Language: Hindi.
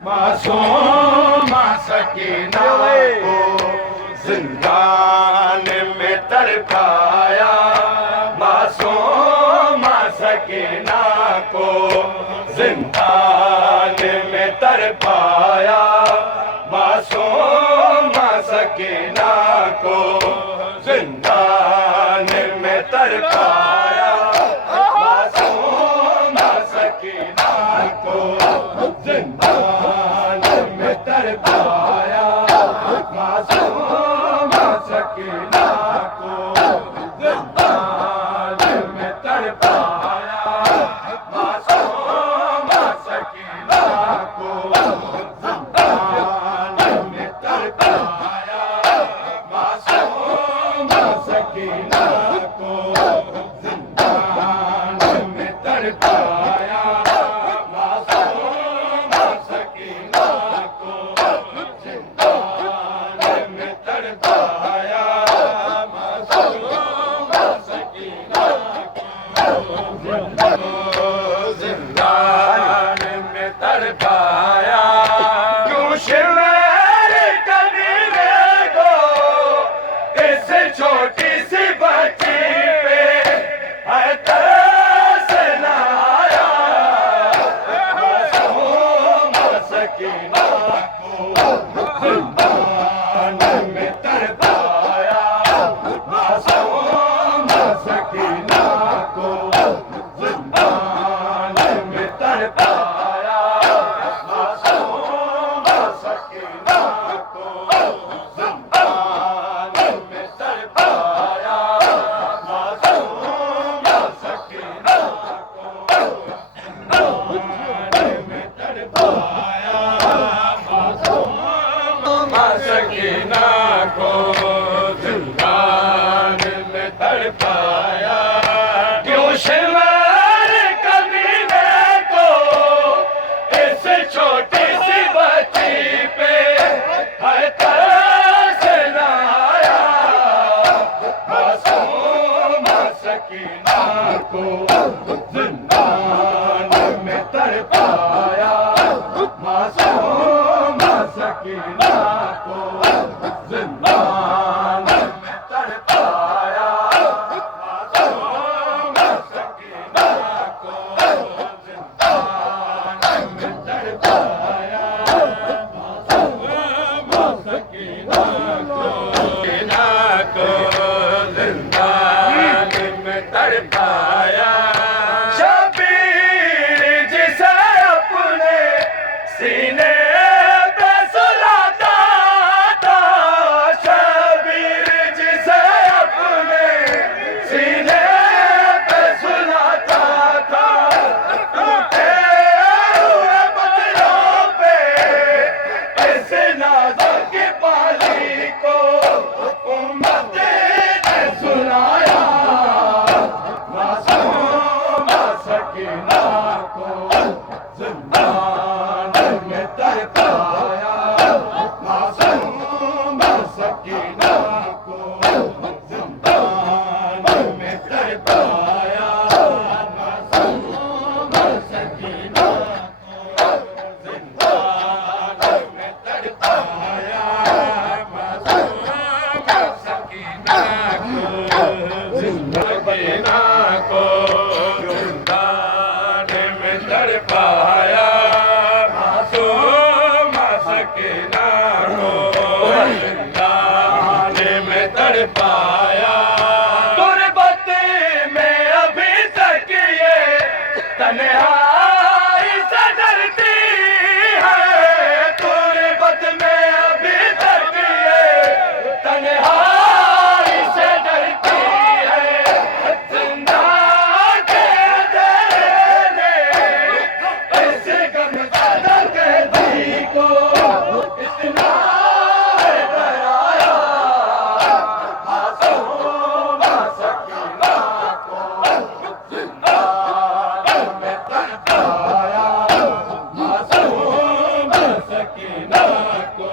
मासूम सकीना को जिंदान में तड़पाया, मासूम सकीना को जिंदान में तड़पाया, मासूम सकीना को जिंदान में तड़पाया, मासूम सकीना को जिंदान में तड़पाया, मासूम सकीना को जिंदान में तड़पाया, मासूम सकीना को जिंदान में तड़पाया, मासूम सकीना को जिंदान में तड़पाया, मासूम सकीना को जिंदान में तड़पाया, मासूम सकीना को जिंदान में तड़पाया। क्यों शिमर कबीरे को इस छोटी सी बच्ची पे है तरस न आया, मासूम सकीना को जिंदान में तड़पाया, मासूम सकीना को जिंदान में तड़पाया, मासूम सकीना को जिंदान में तड़पाया, मासूम सकीना को जिंदान में तड़पाया, मासूम सकीना को जिंदान में तड़पाया। क्यों शिमर कबीरे को इस छोटी सी बच्ची पे है तरस न आया, मासूम सकीना को जिंदान में तड़पाया, मासूम सकीना को जिंदान में तड़पाया, मासूम सकीना को जिंदान में तड़पाया, मासूम सकीना को जिंदान में तड़पाया। शबीर जिसे अपने सीने पे सुलाता था, शबीर जिसे अपने सीने पे सुलाता था, टूटे हुए बदलों पे इस नाजुक बाली को उम्मत ने सुनाया, मासूम सकीना को जिंदान में तड़पाया, मासूम सकीना को जिंदान में तड़पाया, मासूम सकीना को जिंदान में तड़पाया, मासूम सकीना को जिंदान को जिंदान में तड़पाया, मासूम सकीना को जिंदान में तड़पाया। तुरबत में अभी तक ये तन्हाई से डरती है, तुरबत में अभी तक ये तन्हाई से डरती है, जिंदा के अंधेरे ने इस गमज़दा कैदी को इतना डराया, मासूम सकीना को जिंदान में तड़पाया, मासूम सकीना को